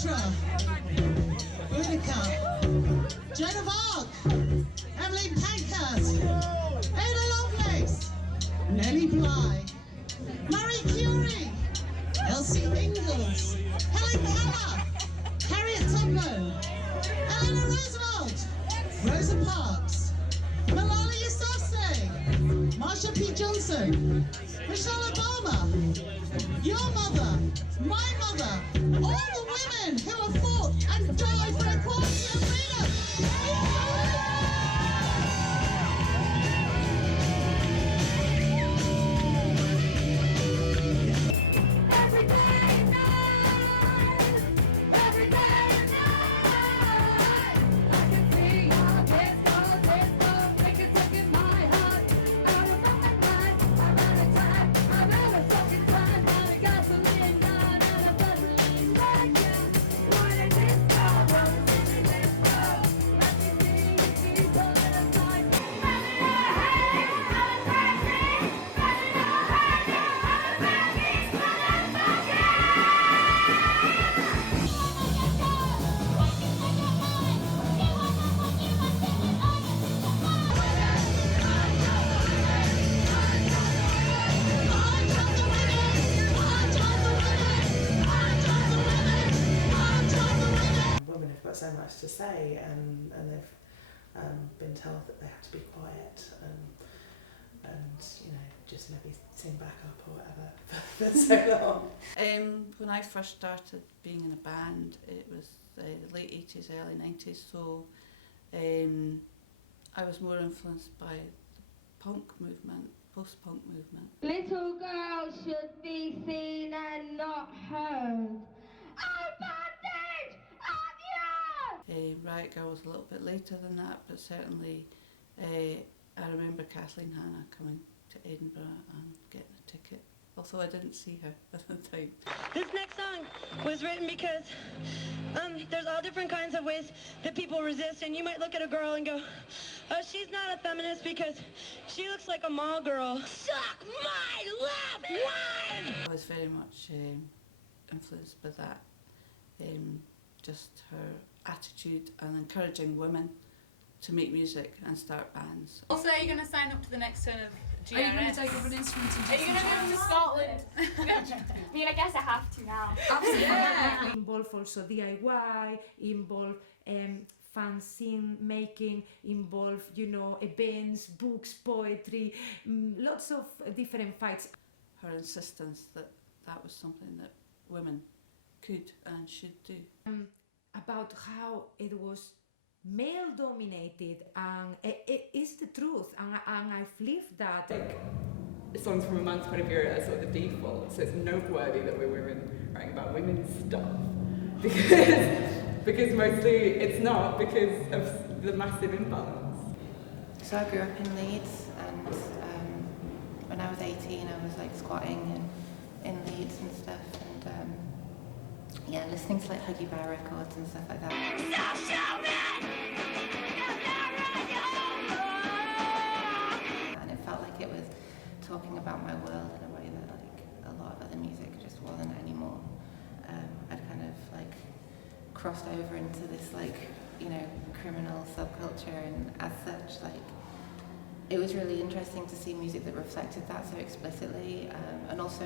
Petra, Unica, Joan of Arc, Emily Pankhurst, Ada Lovelace, Nellie Bly, Marie Curie, Elsie Ingalls, Helen Keller, Harriet Tubman, Eleanor Roosevelt, Rosa Parks, Malala Yousafzai, Marsha P. Johnson, Michelle Obama, your mother, my mother, all the women who have fought and died for equality and freedom. So much to say, and they've been told that they have to be quiet and you know, just maybe sing back up or whatever for so long. When I first started being in a band, it was the late 80s, early 90s, so I was more influenced by the punk movement, post-punk movement. Little girls should be seen and not heard. Riot Girl was a little bit later than that, but certainly I remember Kathleen Hanna coming to Edinburgh and getting a ticket, although I didn't see her at the time. This next song was written because there's all different kinds of ways that people resist, and you might look at a girl and go, oh, she's not a feminist because she looks like a mall girl. Suck my left one! I was very much influenced by that, just her attitude and encouraging women to make music and start bands. Also, are you going to sign up to the next turn of GRS? Are you going to take up an instrument in Are you going to move to Scotland? I mean, I guess I have to now. Absolutely. Yeah. Involve also DIY, involve fanzine making, involve, you know, events, books, poetry, lots of different fights. Her insistence that that was something that women could and should do. About how it was male dominated, and it is the truth, and I've lived that. Like, songs from a man's point of view are sort of the default, so it's noteworthy that we're women writing about women's stuff, because mostly it's not, because of the massive imbalance. So I grew up in Leeds, and when I was 18 I was like squatting in Leeds and stuff, and yeah, listening to like Huggy Bear records and stuff like that. And it felt like it was talking about my world in a way that like a lot of other music just wasn't anymore. I'd kind of like crossed over into this like, you know, criminal subculture, and as such, like, it was really interesting to see music that reflected that so explicitly, and also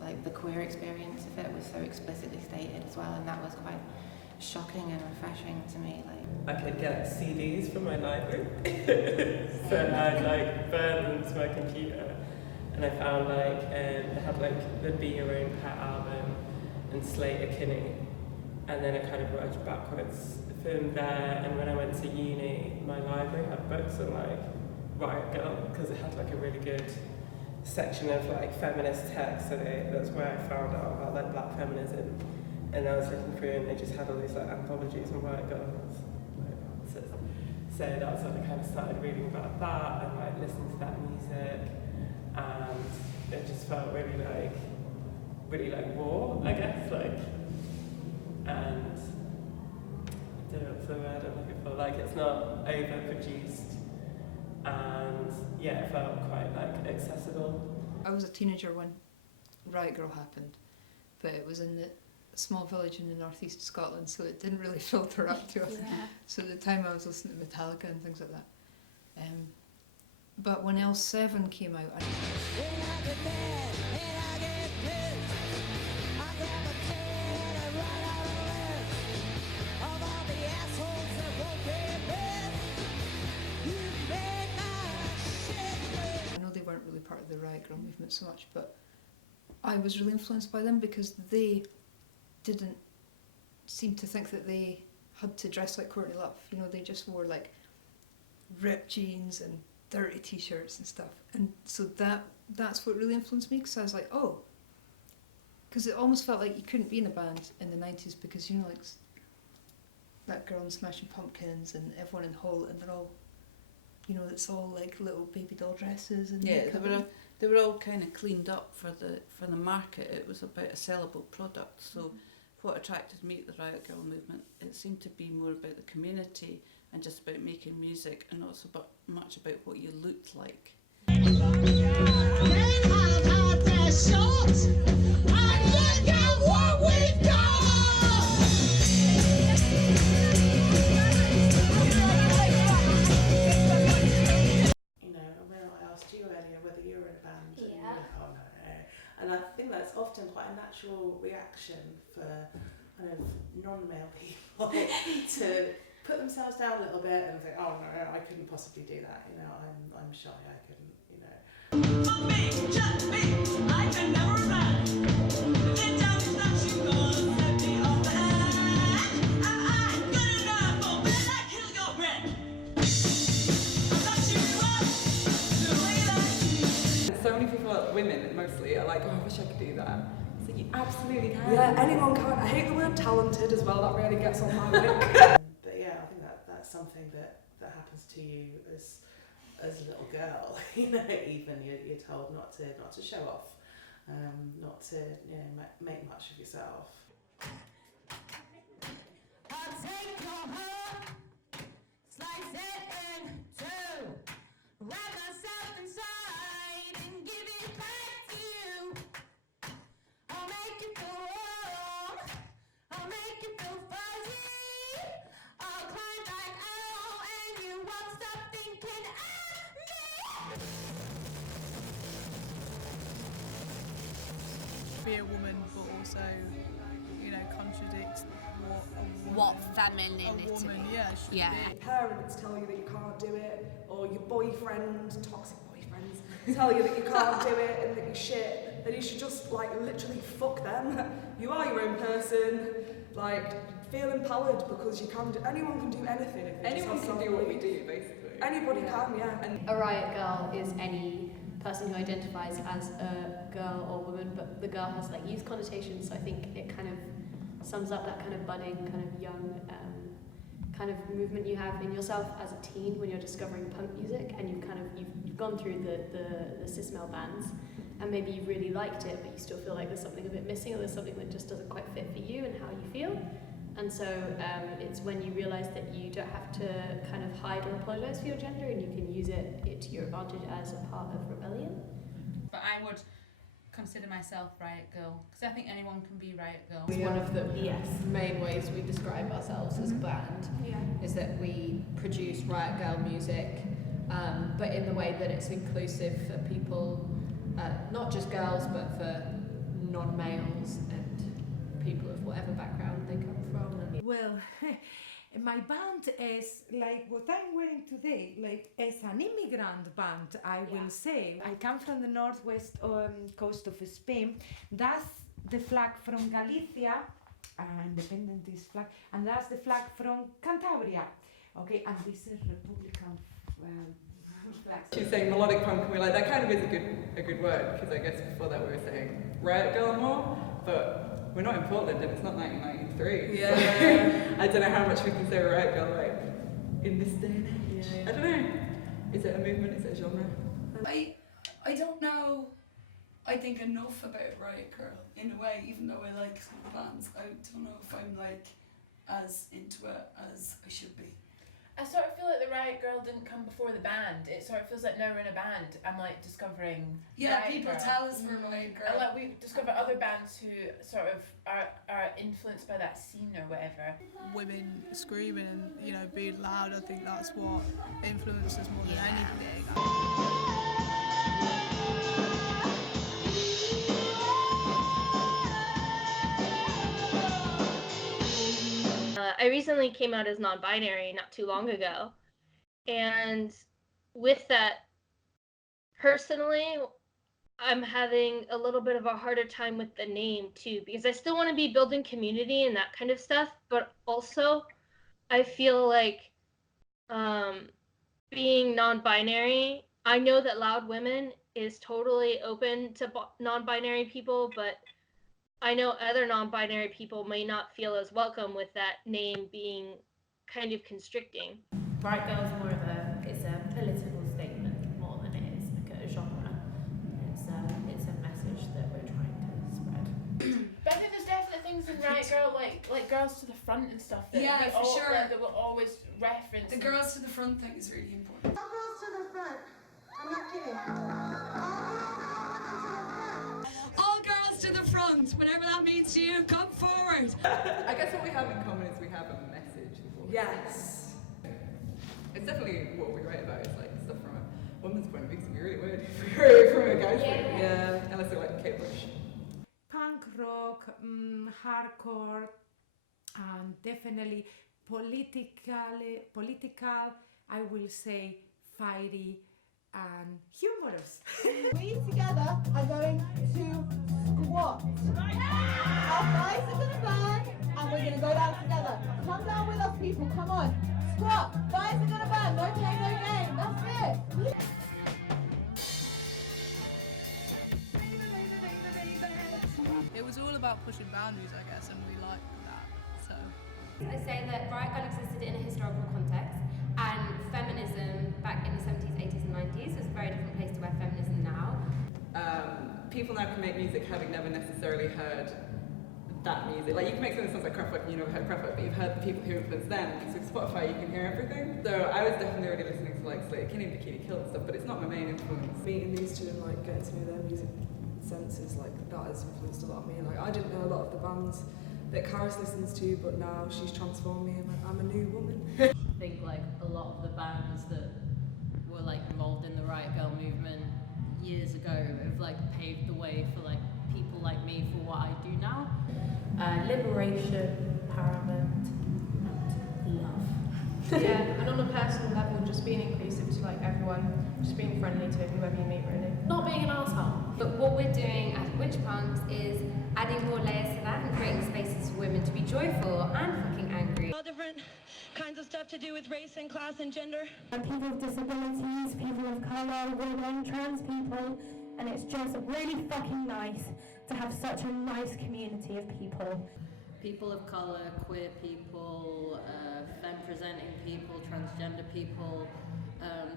like the queer experience of it was so explicitly stated as well, and that was quite shocking and refreshing to me. Like, I could get CDs from my library, so I'd like burn them to my computer, and I found like they had like the Be Your Own Pet album and Slater Kinney, and then I kind of worked backwards from there. And when I went to uni, my library had books on like Riot Girl, because it had like a really good section of like feminist texts in it. That's where I found out about like black feminism, and I was looking through and they just had all these like anthologies on Riot Girls. So that's when I kind of started reading about that and like listening to that music, and it just felt really like raw, I guess, like, and I don't know what's the word I'm looking for, like it's not overproduced, and yeah, it felt quite like accessible. I was a teenager when Riot Girl happened, but it was in the small village in the northeast of Scotland, so it didn't really filter up to us. Yeah. So at the time I was listening to Metallica and things like that. But when L7 came out, I know they weren't really part of the Riot Grrrl movement so much, but I was really influenced by them because they didn't seem to think that they had to dress like Courtney Love. You know, they just wore like ripped jeans and dirty t-shirts and stuff. And so that's what really influenced me, because I was like, oh, because it almost felt like you couldn't be in a band in the 90s because, you know, like that girl in Smashing Pumpkins and everyone in Holt, and they're all, you know, it's all like little baby doll dresses and Yeah, makeup. they were all kind of cleaned up for the market. It was about a sellable product. So what attracted me to the Riot Grrrl movement, it seemed to be more about the community and just about making music, and not so much about what you looked like. Men have had their shot, and look at what we've got! You know, when I asked you earlier whether you were in a band, and you Yeah. went, oh no. And I think that's often quite a natural reaction for kind of non-male people to put themselves down a little bit and think, oh no, I couldn't possibly do that. You know, I'm shy, I couldn't, you know. For me, just me, I can never run. Then tell me that you gonna let me off the hand. Am I good enough for men like Hillgobred? I thought you was the way that you. So many people, women mostly, are like, oh, I wish I could do that. So you absolutely can. Yeah, anyone can. I hate the word talented as well, that really gets on my wick. But yeah, I think that's something that happens to you as a little girl. You know, even you're told not to show off, not to, you know, make much of yourself. I'll take your heart, slice it in two, wrap myself inside and give it back to you. I'll make you feel warm, I'll make you feel fuzzy. I'll climb back out and you won't stop thinking of me. Be a woman, but also, you know, contradict What a femininity. woman, yeah, should Yeah. be. Parents tell you that you can't do it, or your boyfriend, toxic boyfriends, tell you that you can't do it and that you're shit, then you should just, like, literally fuck them. You are your own person, like, feel empowered because you can do, anyone can do anything if they Anyone just have can do what we self-belief. do, basically. Anybody can, yeah. And A Riot Grrrl is any person who identifies as a girl or woman, but the girl has like youth connotations, so I think it kind of sums up that kind of budding, kind of young kind of movement you have in yourself as a teen when you're discovering punk music, and you've gone through the cis-male bands, and maybe you've really liked it, but you still feel like there's something a bit missing, or there's something that just doesn't quite fit for you and how you feel. And so it's when you realise that you don't have to kind of hide or apologise for your gender, and you can use it to your advantage as a part of rebellion. But I would consider myself Riot Grrrl, because I think anyone can be Riot Grrrl. It's one of the main ways we describe ourselves as a band, is that we produce Riot Grrrl music, but in the way that it's inclusive for people, not just girls, but for non-males and people of whatever background they come from. Well, my band is like what I'm wearing today, like as an immigrant band, I will say. I come from the northwest coast of Spain. That's the flag from Galicia, independentist flag, and that's the flag from Cantabria. Okay, and this is Republican flag. She was saying melodic punk, and we're like, that kind of is a good word, because I guess before that we were saying Riot Grrrl more, but we're not in Portland and it's not 1993. Yeah. So I don't know how much we can say Riot Grrrl like in this day and age. I don't know. Is it a movement? Is it a genre? I don't know. I think enough about Riot Grrrl in a way, even though I like some bands. I don't know if I'm like as into it as I should be. I sort of feel like the Riot Riot Girl didn't come before the band. It sort of feels like now we're in a band. I'm like discovering. Yeah, Riot people Girl. tell us we're Riot Girl. And like we discover other bands who sort of are influenced by that scene or whatever. Women screaming and, you know, being loud, I think that's what influences more than anything. I recently came out as non-binary not too long ago, and with that, personally, I'm having a little bit of a harder time with the name too, because I still want to be building community and that kind of stuff, but also I feel like being non-binary, I know that Loud Women is totally open to non-binary people, but I know other non-binary people may not feel as welcome with that name being kind of constricting. Riot Girl is more of it's a political statement more than it is like a genre. It's a message that we're trying to spread. But I think there's definitely things in Riot Girl like Girls to the Front and stuff that Yeah, for sure. that will always reference. The Girls to the Front thing is really important. Girls to the front. I'm not kidding. All girls to the front, whatever that means to you, come forward. I guess what we have in common is we have a message. Yes. It's definitely what we write about is like stuff from a woman's point of view. It can be really weird if we write it from a guy's point of view. Yeah, unless they're like Kate Bush. Punk rock, hardcore, definitely political, I will say fiery and humorous. We together are going to squat. Our thighs are going to burn and we're going to go down together. Come down with us, people, come on. Squat, thighs are going to burn, no pain, no gain. That's it. It was all about pushing boundaries, I guess, and we liked that. So I say that Riot Girl existed in a historical context, and feminism back in the 70s, 80s, and 90s was a very different place to where feminism now. People now can make music having never necessarily heard that music. Like you can make something that sounds like Kraftwerk and you never heard Kraftwerk, but you've heard the people who influenced them. Because with Spotify you can hear everything. So I was definitely already listening to like Sleater-Kinney, Bikini Kill and stuff, but it's not my main influence. Meeting these two and like getting to know their music senses, like that has influenced a lot of me. Like I didn't know a lot of the bands that Karis listens to, but now she's transformed me and like, I'm a new woman. I think like a lot of the bands that were like involved in the Riot Girl movement years ago have like paved the way for like people like me for what I do now. Liberation, empowerment, and love. Yeah, and on a personal level, just being inclusive to like everyone, just being friendly to whoever you meet, really. Not being an asshole. But what we're doing as Witch Punks is adding more layers to that and creating spaces for women to be joyful and fucking angry. All different kinds of stuff to do with race and class and gender. People with disabilities, people of colour, women, trans people, and it's just really fucking nice to have such a nice community of people. People of colour, queer people, femme-presenting people, transgender people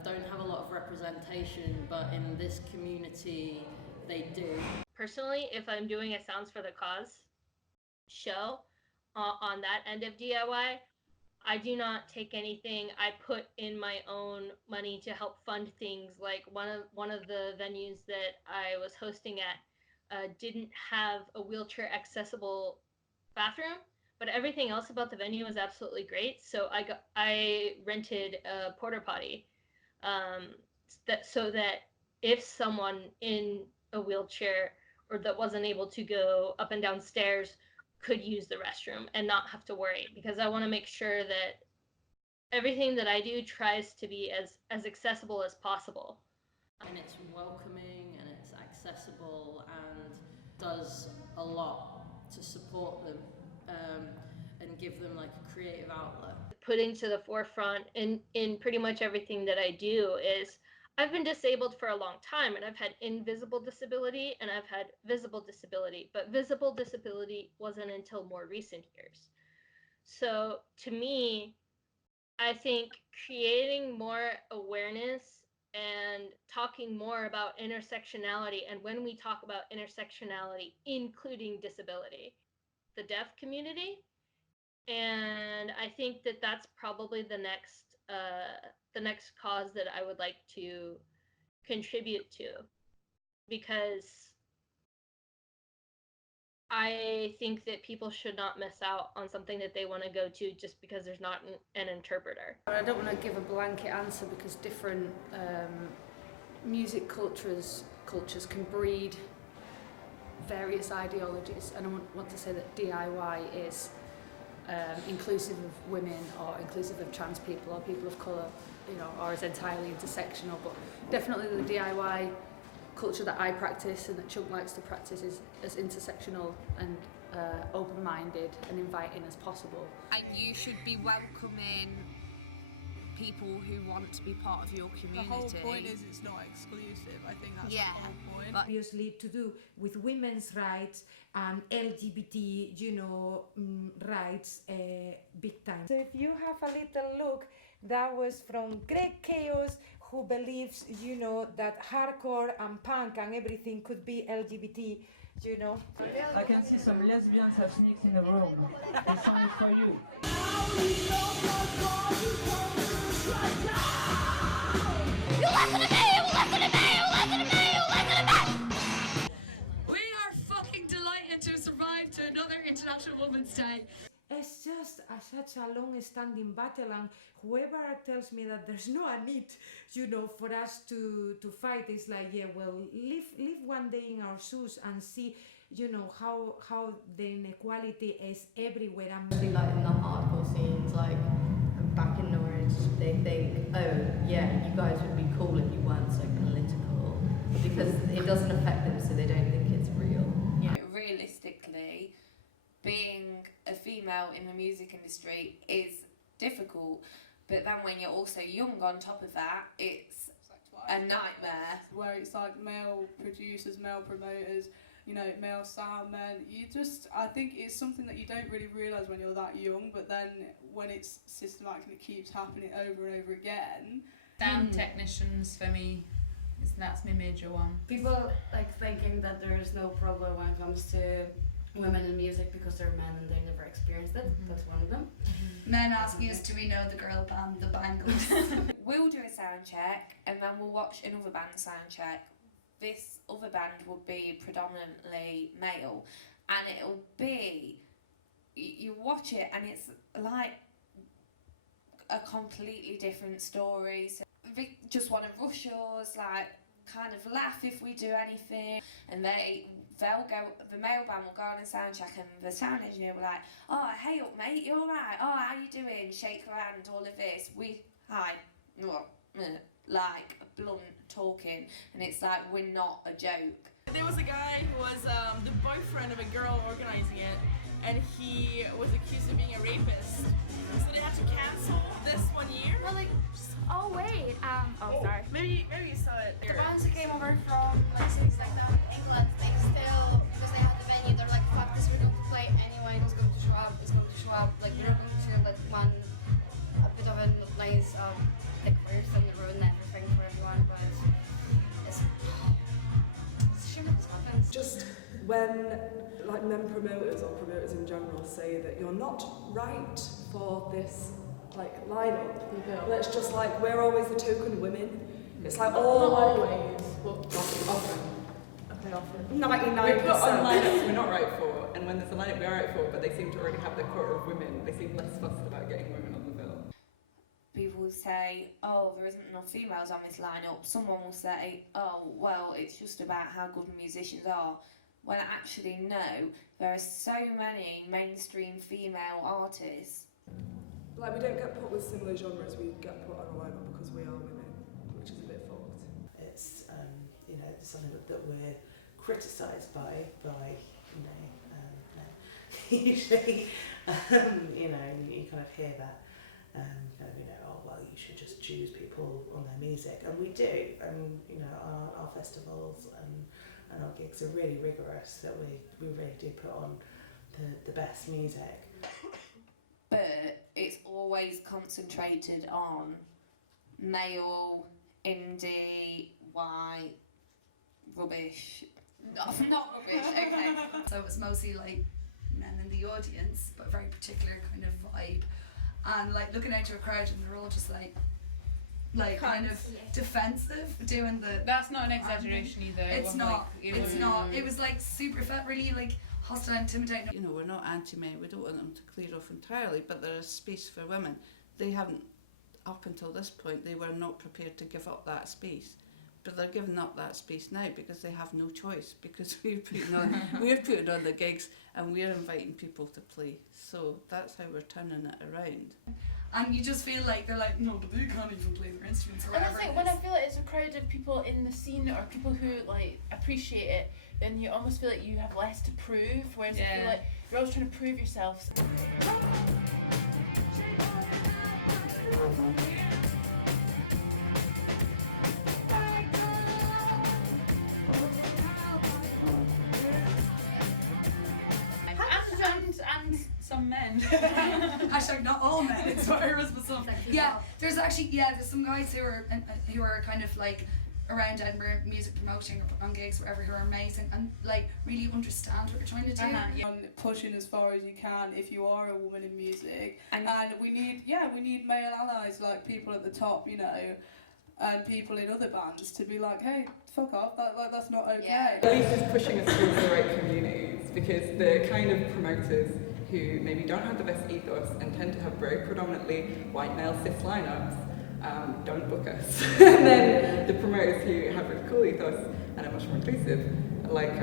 don't have a lot of representation, but in this community they do. Personally, if I'm doing a Sounds for the Cause show on that end of DIY, I do not take anything. I put in my own money to help fund things. Like one of the venues that I was hosting at didn't have a wheelchair accessible bathroom, but everything else about the venue was absolutely great. So I rented a porta potty, so that if someone in a wheelchair or that wasn't able to go up and down stairs could use the restroom and not have to worry, because I want to make sure that everything that I do tries to be as accessible as possible. And it's welcoming and it's accessible and does a lot to support them and give them like a creative outlet. Putting to the forefront in pretty much everything that I do is I've been disabled for a long time, and I've had invisible disability and I've had visible disability, but visible disability wasn't until more recent years. So to me, I think creating more awareness and talking more about intersectionality, and when we talk about intersectionality, including disability, the deaf community, and I think that that's probably the next the next cause that I would like to contribute to, because I think that people should not miss out on something that they want to go to just because there's not an interpreter. I don't want to give a blanket answer because different music cultures can breed various ideologies, and I want to say that DIY is inclusive of women or inclusive of trans people or people of colour, you know, or is entirely intersectional, but definitely the DIY culture that I practice and that Chunk likes to practice is as intersectional and open-minded and inviting as possible. And you should be welcoming people who want to be part of your community. The whole point is it's not exclusive. I think that's the whole point. Obviously to do with women's rights and LGBT, you know, rights big time. So if you have a little look, that was from Greg Chaos, who believes, you know, that hardcore and punk and everything could be LGBT, you know. I can see some lesbians have sneaks in the room. This song is for you. You listen to me! You listen to me! You listen to me! You listen to me! We are fucking delighted to survive to another International Women's Day. It's just such a long-standing battle, and whoever tells me that there's no need, you know, for us to fight, is like, yeah, well, live one day in our shoes and see, you know, how the inequality is everywhere. I think like in the hardcore scenes, like back in Norwich, they think, oh yeah, you guys would be cool if you weren't so political, because it doesn't affect them, so they don't think it's real. Yeah, realistically, being a female in the music industry is difficult, but then when you're also young on top of that, it's a nightmare. Where it's like male producers, male promoters, you know, male sound men. I think it's something that you don't really realise when you're that young, but then when it's systematic and it keeps happening over and over again. Sound technicians for me, that's my major one. People like thinking that there is no problem when it comes to women in music because they're men and they never experienced it. That's one of them. Men asking us, do we know the girl band, the Bangles? We'll do a sound check and then we'll watch another band sound check. This other band will be predominantly male, and it'll be, you watch it and it's like a completely different story. So they just want to rush us, like kind of laugh if we do anything, and they'll go, the male band will go on a sound check and the sound engineer will like, oh, hey up mate, you alright? Oh, how you doing? Shake your hand, all of this. Hi, like blunt talking, and it's like, we're not a joke. There was a guy who was the boyfriend of a girl organizing it, and he was accused of being a rapist. So they had to cancel this 1 year. Well, like, oh wait, sorry. Maybe you saw it. The bands that came over from like cities like that, England, they still, because they had the venue, they're like, fuck this, we're going to play anyway, it's going to show up, like we're not going to let one, a bit of a nice, like first on the road and everything for everyone, but it's a shame that this happens. Just when like men promoters or promoters in general say that you're not right for this like lineup, and it's just like we're always the token women. It's like all not always, but often. 99%. We put on lineups we're not right for, and when there's a lineup we're right for, but they seem to already have their quota of women, they seem less fussed about getting women on the bill. People will say, oh, there isn't enough females on this lineup. Someone will say, oh, well, it's just about how good musicians are. When actually, no, there are so many mainstream female artists. Like, we don't get put with similar genres, we get put on a lineup because we are women, which is a bit fucked. It's, you know, something that we're criticised by you know, usually, you know, you kind of hear that, kind of, you know, oh, well, you should just choose people on their music, and we do, and, you know, our festivals and our gigs are really rigorous, that we really do put on the best music. But it's always concentrated on male, indie, white, rubbish. Not rubbish, okay. So it was mostly like men in the audience, but very particular kind of vibe. and like looking out to a crowd and they're all just like kind of defensive, doing the. That's not an exaggeration either. It's not. It's not. It was like super, felt really like hostile, intimidating. You know, we're not anti-men. We don't want them to clear off entirely, but there is space for women. They haven't, up until this point, they were not prepared to give up that space. But they're giving up that space now because they have no choice, because we're putting on the gigs and we're inviting people to play. So that's how we're turning it around. And you just feel like they're like, no, but they can't even play their instruments or And I whatever. think when I feel like it's a crowd of people in the scene or people who like appreciate it, then you almost feel like you have less to prove. Whereas I feel like you're always trying to prove yourself. And some men. Hashtag not all men. It's virus, but some. Yeah, there's some guys who are kind of like around Edinburgh music promoting or putting on gigs, whatever, who are amazing and like really understand what you're trying to do. Pushing as far as you can if you are a woman in music, and we need male allies, like people at the top, you know, and people in other bands to be like, hey, fuck off, that's not okay. At least it's pushing us towards the right communities, because the kind of promoters who maybe don't have the best ethos and tend to have very predominantly white male cis lineups don't book us. And then the promoters who have a cool ethos and are much more inclusive, like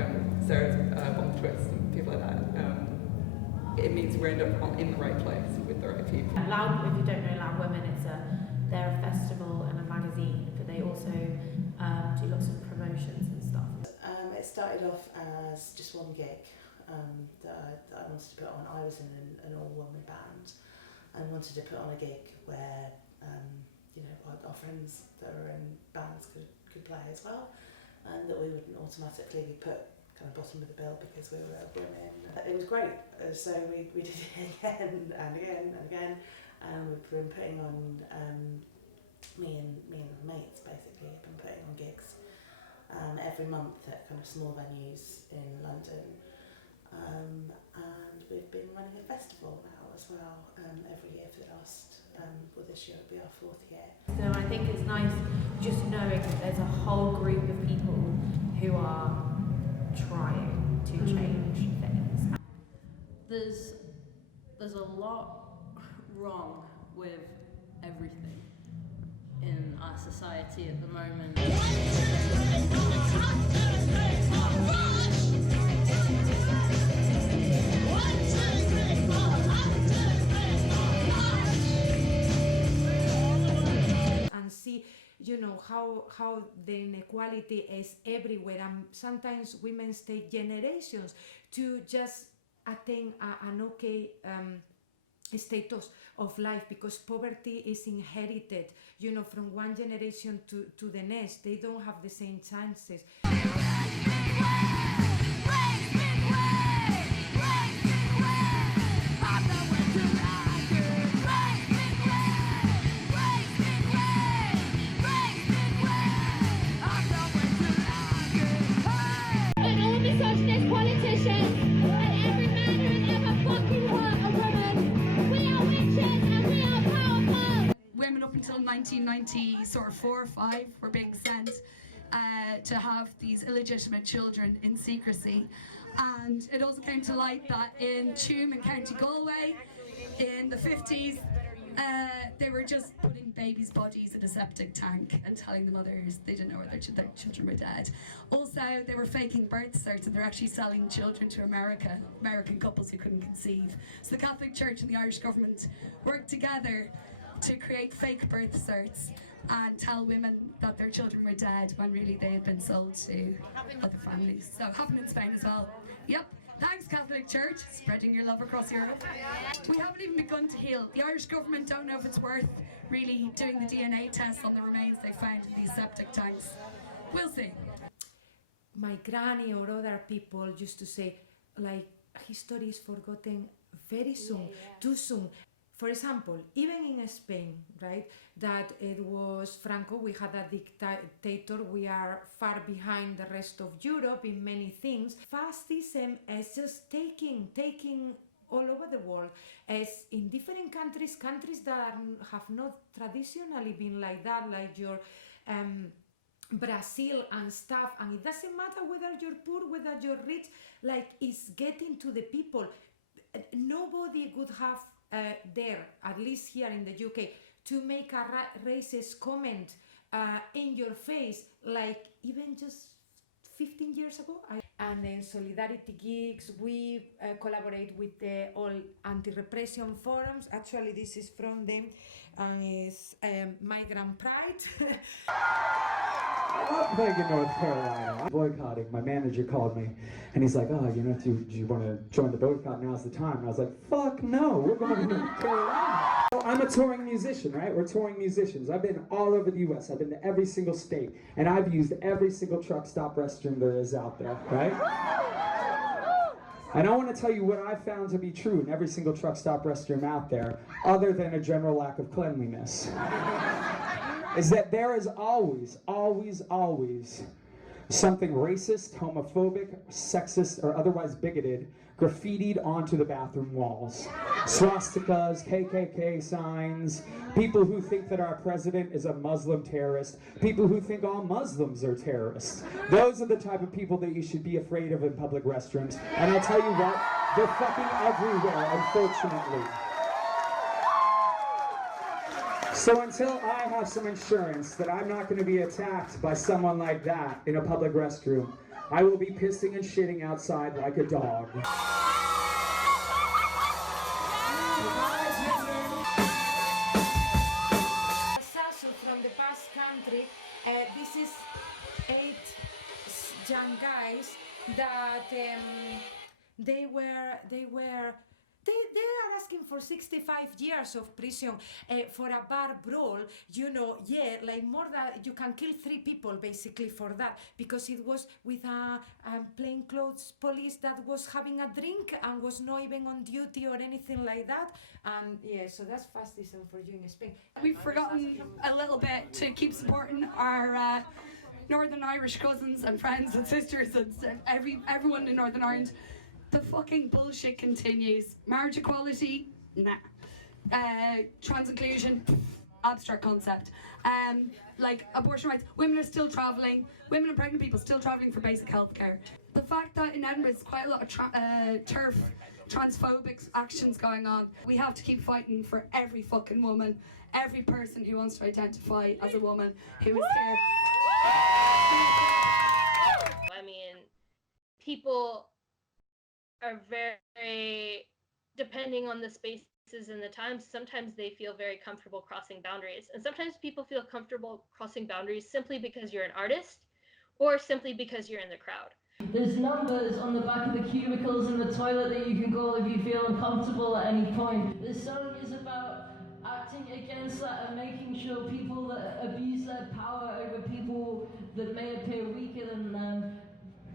Sarah's Bomb Twist and people like that, it means we end up in the right place with the right people. Loud, if you don't know Loud Women, they're a festival and a magazine, but they also do lots of promotions and stuff. It started off as just one gig that I wanted to put on. I was in an all-woman band and wanted to put on a gig where you know, our friends that are in bands could play as well, and that we wouldn't automatically be put kind of bottom of the bill because we were women. It was great, so we did it again and again and again, and we've been putting on, me and my mates basically have been putting on gigs every month at kind of small venues in London, and we've been running a festival now as well every year for the last, well, this year will be our 4th year. So I think it's nice just knowing that there's a whole group of people who are trying to change things. There's a lot wrong with everything in our society at the moment. And see, you know, how the inequality is everywhere, and sometimes women take generations to just attain an okay status of life, because poverty is inherited, you know, from one generation to the next. They don't have the same chances. Women up until 1990, sort of 4 or 5, were being sent to have these illegitimate children in secrecy. And it also came to light that in Tuam in County Galway in the 50s, they were just putting babies' bodies in a septic tank and telling the mothers they didn't know whether their children were dead. Also, they were faking birth certs, and they're actually selling children to American couples who couldn't conceive. So the Catholic Church and the Irish government worked together to create fake birth certs and tell women that their children were dead when really they had been sold to other families. So happened in Spain as well. Yep. Thanks, Catholic Church, spreading your love across Europe. We haven't even begun to heal. The Irish government don't know if it's worth really doing the DNA tests on the remains they found in these septic tanks. We'll see. My granny or other people used to say, like, history is forgotten very soon, too soon. For example, even in Spain, right, that it was Franco, we had a dictator, we are far behind the rest of Europe in many things. Fascism is just taking all over the world, as in different countries that have not traditionally been like that, like your Brazil and stuff, and it doesn't matter whether you're poor, whether you're rich, like it's getting to the people. Nobody would have there, at least here in the UK, to make a racist comment in your face, like even just 15 years ago. And in solidarity gigs, we collaborate with the all anti-repression forums. Actually, this is from them, and it's Migrant Pride. I love playing in North Carolina. I'm boycotting. My manager called me, and he's like, "Oh, do you want to join the boycott? Now's the time." And I was like, "Fuck no, we're going to North Carolina." So I'm a touring musician, right? We're touring musicians. I've been all over the U.S. I've been to every single state, and I've used every single truck stop restroom there is out there, right? And I want to tell you what I found to be true in every single truck stop restroom out there, other than a general lack of cleanliness, is that there is always, always, always something racist, homophobic, sexist, or otherwise bigoted graffitied onto the bathroom walls. Swastikas, KKK signs, people who think that our president is a Muslim terrorist, people who think all Muslims are terrorists. Those are the type of people that you should be afraid of in public restrooms. And I'll tell you what, they're fucking everywhere, unfortunately. So until I have some insurance that I'm not going to be attacked by someone like that in a public restroom, I will be pissing and shitting outside like a dog. Sasu from the Basque Country, this is 8 young guys that they are asking for 65 years of prison for a bar brawl, like more than, you can kill 3 people basically for that, because it was with a plainclothes police that was having a drink and was not even on duty or anything like that. And yeah, so that's fascism for you in Spain. We've forgotten a little bit to keep supporting our Northern Irish cousins and friends and sisters and everyone in Northern Ireland. The fucking bullshit continues. Marriage equality, nah. Trans inclusion, abstract concept. Like abortion rights, women are still travelling. Women and pregnant people still travelling for basic health care. The fact that in Edinburgh there's quite a lot of TERF, transphobic actions going on. We have to keep fighting for every fucking woman, every person who wants to identify as a woman who is here. I mean, people are very, depending on the spaces and the times, sometimes they feel very comfortable crossing boundaries. And sometimes people feel comfortable crossing boundaries simply because you're an artist or simply because you're in the crowd. There's numbers on the back of the cubicles in the toilet that you can call if you feel uncomfortable at any point. This song is about acting against that and making sure people that abuse their power over people that may appear weaker than them,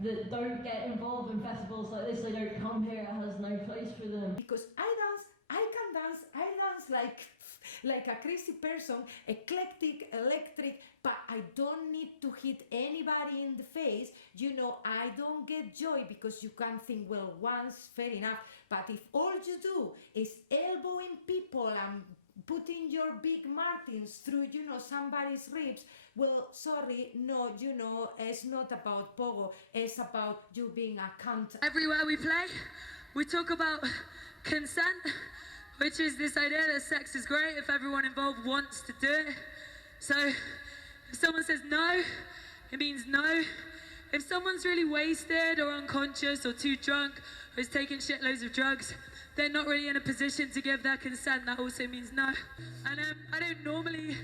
that don't get involved in festivals like this, they don't come here, it has no place for them. Because I dance like a crazy person, eclectic, electric, but I don't need to hit anybody in the face. I don't get joy because you can think, well, once, fair enough. But if all you do is elbowing people and putting your big Martins through, somebody's ribs, well, sorry, no, it's not about pogo, it's about you being a cunt. Everywhere we play, we talk about consent, which is this idea that sex is great if everyone involved wants to do it. So if someone says no, it means no. If someone's really wasted or unconscious or too drunk or is taking shitloads of drugs, they're not really in a position to give their consent. That also means no. And I don't normally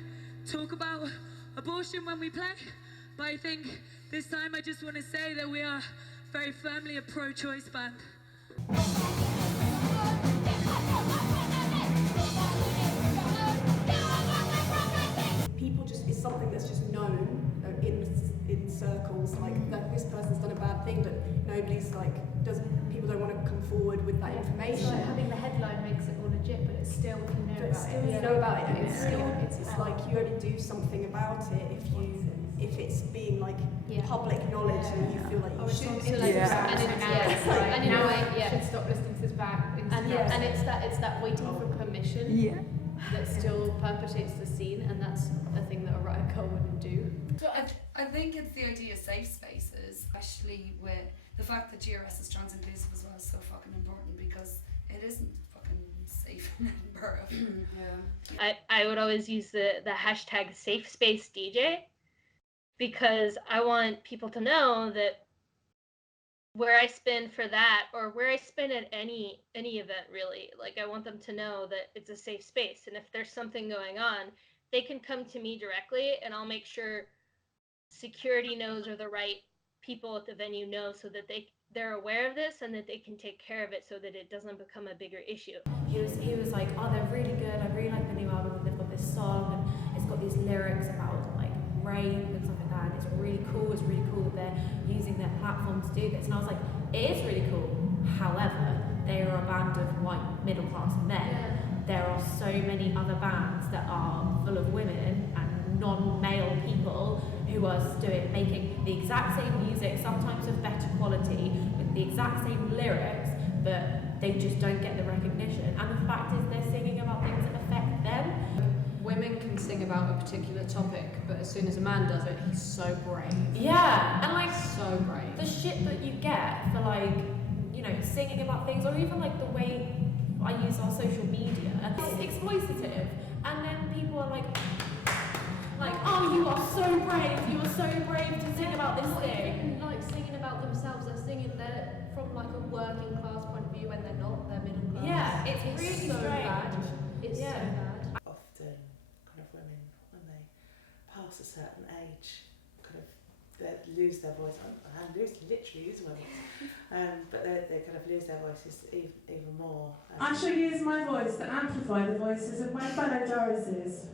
talk about abortion when we play, but I think this time I just want to say that we are very firmly a pro-choice band. It's something that's just known in circles, like that this person's done a bad thing, but nobody's people don't want to come forward with that information. It's like having the headline makes it all legit, but it's still, if you know But about still, it. you know about it. It's still, it's like you only do something about it if it's being like public knowledge and you feel like you should. And in a way, should stop listening to this back. And it's that waiting for permission that still perpetuates the scene, and that's a thing that a riot girl wouldn't do. So I think it's the idea of safe spaces, especially with the fact that GRS is trans inclusive as well, is so fucking important, because it isn't fucking safe in Edinburgh. I would always use the hashtag safe space DJ, because I want people to know that where I spin for that, or where I spin at any event really, like I want them to know that it's a safe space, and if there's something going on, they can come to me directly, and I'll make sure security knows, or the right people at the venue know, so that they're aware of this and that they can take care of it so that it doesn't become a bigger issue. He was like, oh, they're really good, I really like the new album, and they've got this song and it's got these lyrics about like rape and stuff like that, and it's really cool that they're using their platform to do this. And I was like, it is really cool, however, they are a band of white middle class men. There are so many other bands that are full of women and non-male people who are making the exact same music, sometimes of better quality, with the exact same lyrics, but they just don't get the recognition. And the fact is they're singing about things that affect them. Women can sing about a particular topic, but as soon as a man does it, he's so brave. Yeah, and like so brave. The shit that you get for like, you know, singing about things, or even like the way I use our social media, it's exploitative. And then people are like, oh, you are so brave to sing about this thing. Even like singing about themselves, they're singing from like a working class point of view when they're not, they're middle class. Yeah, it's really so strange. bad. It's so bad. Often, kind of women, when they pass a certain age, kind of they lose their voice. I literally use my voice, but they kind of lose their voices even more. I shall use my voice to amplify the voices of my fellow Dorises.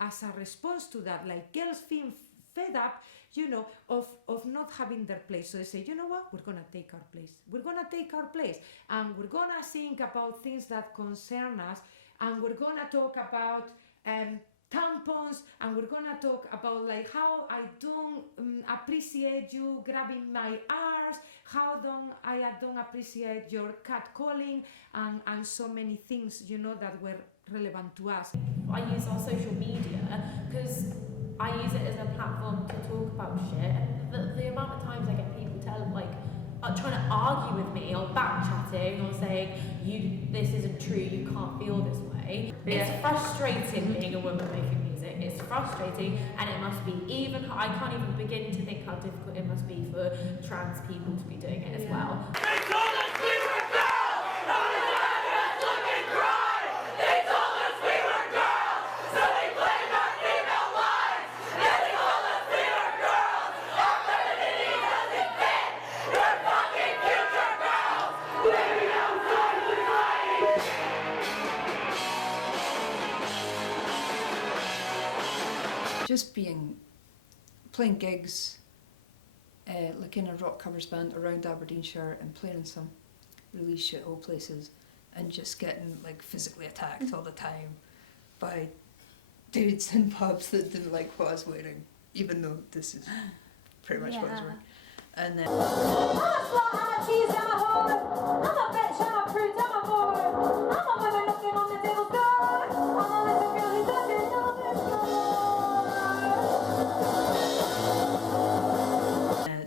As a response to that, like girls feeling fed up, you know, of not having their place. So they say, you know what, we're gonna take our place. We're gonna take our place, and we're gonna think about things that concern us, and we're gonna talk about tampons, and we're gonna talk about like how I don't appreciate you grabbing my arse, how I don't appreciate your catcalling, and so many things, you know, that were relevant to us. I use our social media because I use it as a platform to talk about shit. The amount of times I get people trying to argue with me, or backchatting, or saying this isn't true, you can't feel this way. It's frustrating being a woman making music. It's frustrating, and it must be I can't even begin to think how difficult it must be for trans people to be doing it as well. They told us we were girls! How did I look and cry? They told us we were girls! So they claimed our female lives! And they told us we were girls! Our femininity doesn't fit! We're fucking future girls! Living outside society! Just playing gigs, like in a rock covers band around Aberdeenshire, and playing in some really shithole places, and just getting like physically attacked all the time by dudes in pubs that didn't like what I was wearing, even though this is pretty much what I was wearing. And then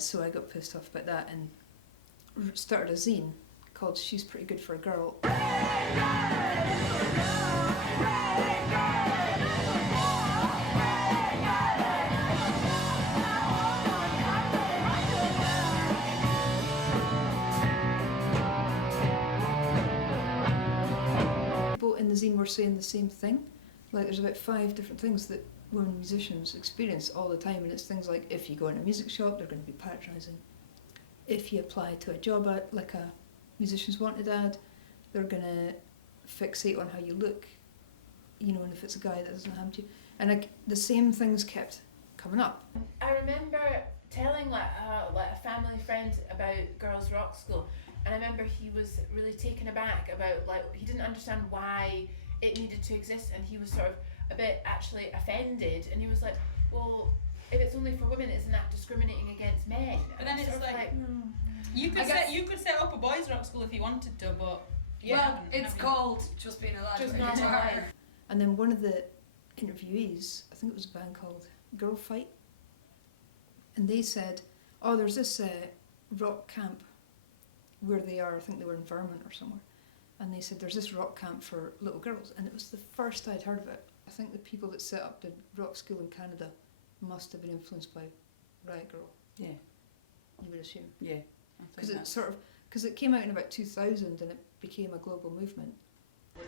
so I got pissed off about that and started a zine called She's Pretty Good for a Girl. People in the zine were saying the same thing. Like there's about 5 different things that women musicians experience all the time, and it's things like if you go in a music shop, they're going to be patronising. If you apply to a job like a musician's wanted ad, they're going to fixate on how you look, you know, and if it's a guy that doesn't have to. And like the same things kept coming up. I remember telling like a family friend about Girls Rock School, and I remember he was really taken aback about, like, he didn't understand why it needed to exist, and he was sort of a bit actually offended, and he was like, well, if it's only for women, isn't that discriminating against men? But then And it's sort of like, you could set up a boys' rock school if you wanted to, but it's called Just Being a Lad. Just with a Being a Guitar. Lad. And then one of the interviewees, I think it was a band called Girl Fight, and they said, oh, there's this rock camp where they are, I think they were in Vermont or somewhere, and they said there's this rock camp for little girls, and it was the first I'd heard of it. I think the people that set up the rock school in Canada must have been influenced by Riot Girl. Yeah. You would assume. Yeah. Because it came out in about 2000 and it became a global movement.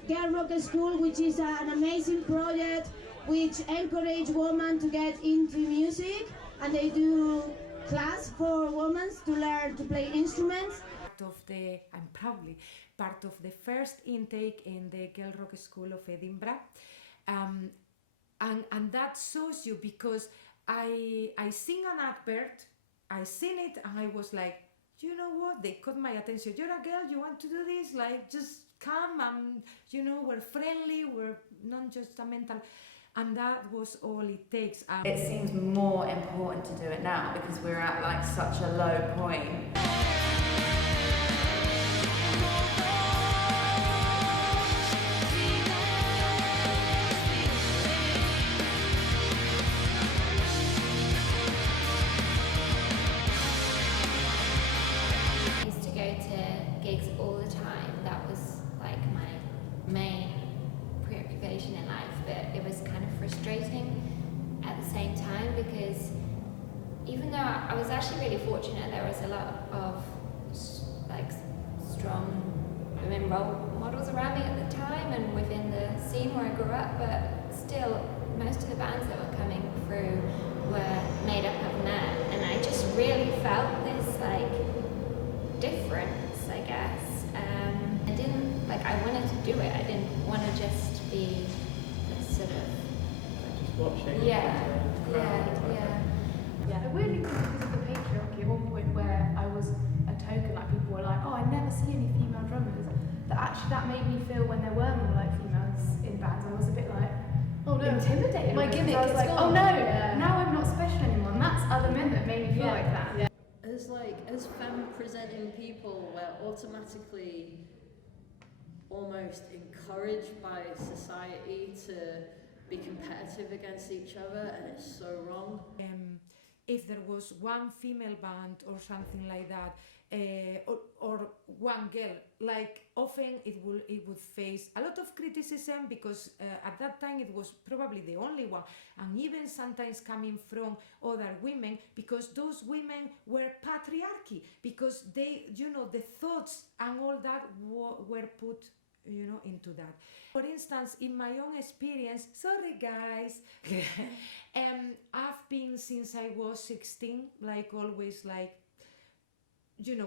Girl Rock School, which is an amazing project which encourage women to get into music, and they do class for women to learn to play instruments. I'm proudly part of the first intake in the Girl Rock School of Edinburgh, and that shows you, because I sing an advert, I seen it, and I was like, you know what, they caught my attention. You're a girl, you want to do this, like, just come, and we're friendly, we're non-judgmental, and that was all it takes. It seems more important to do it now because we're at like such a low point. I used to go to gigs all the time. That was like my main preoccupation in life, but it was kind of frustrating at the same time, because even though I was actually really fortunate, there was a lot of like strong women role models around me at the time and within the scene where I grew up, but still most of the bands that were coming through were made up of men, and I just really felt this like difference, I guess. I wanted to do it. I didn't want to just be this sort of just watching. Yeah. I weirdly think because of the patriarchy at one point where I was a token, like people were like, oh, I never see any female drummers, that made me feel when there were more like females in bands, I was a bit like, oh no, intimidated. My gimmick, I was like, oh no, now I'm not special anymore, and that's other men that made me feel like that. As femme presenting people, we're automatically almost encouraged by society to be competitive against each other, and it's so wrong. If there was one female band or something like that, or one girl, like often it would face a lot of criticism, because at that time it was probably the only one, and even sometimes coming from other women, because those women were patriarchy, because they, the thoughts and all that were put into that. For instance, in my own experience, sorry guys, I've been since I was 16, like always, like,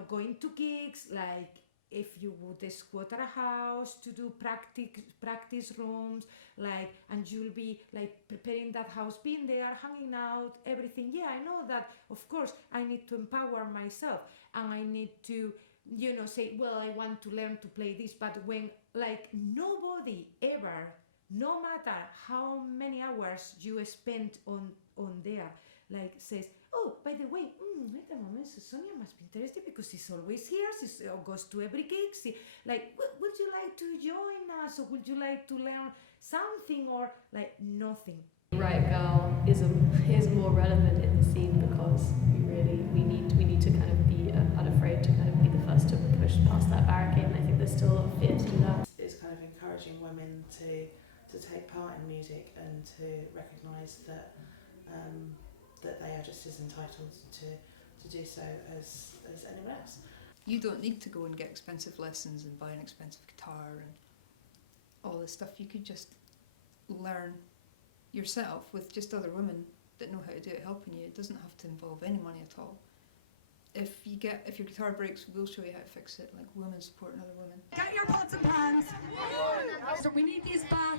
going to gigs, like if you would squat at a house to do practice rooms, like, and you'll be like preparing that house, being there, hanging out, everything. Yeah, I know that, of course, I need to empower myself, and I need to say, well, I want to learn to play this, but when like nobody ever, no matter how many hours you spend on there, like says, oh, by the way, at the moment Sonia must be interested because she's always here, she goes to every gig, like, would you like to join us, or would you like to learn something, or like nothing. Riot Girl-ism is more relevant in the scene because we need to kind of be unafraid to kind of be the first to push past that barricade, and I think there's still a lot of fear to do that. It's kind of encouraging women to take part in music and to recognise that that they are just as entitled to do so as anyone else. You don't need to go and get expensive lessons and buy an expensive guitar and all this stuff. You could just learn yourself with just other women that know how to do it helping you. It doesn't have to involve any money at all. If your guitar breaks, we'll show you how to fix it, like women supporting other women. Get your pots and pans. So we need these back.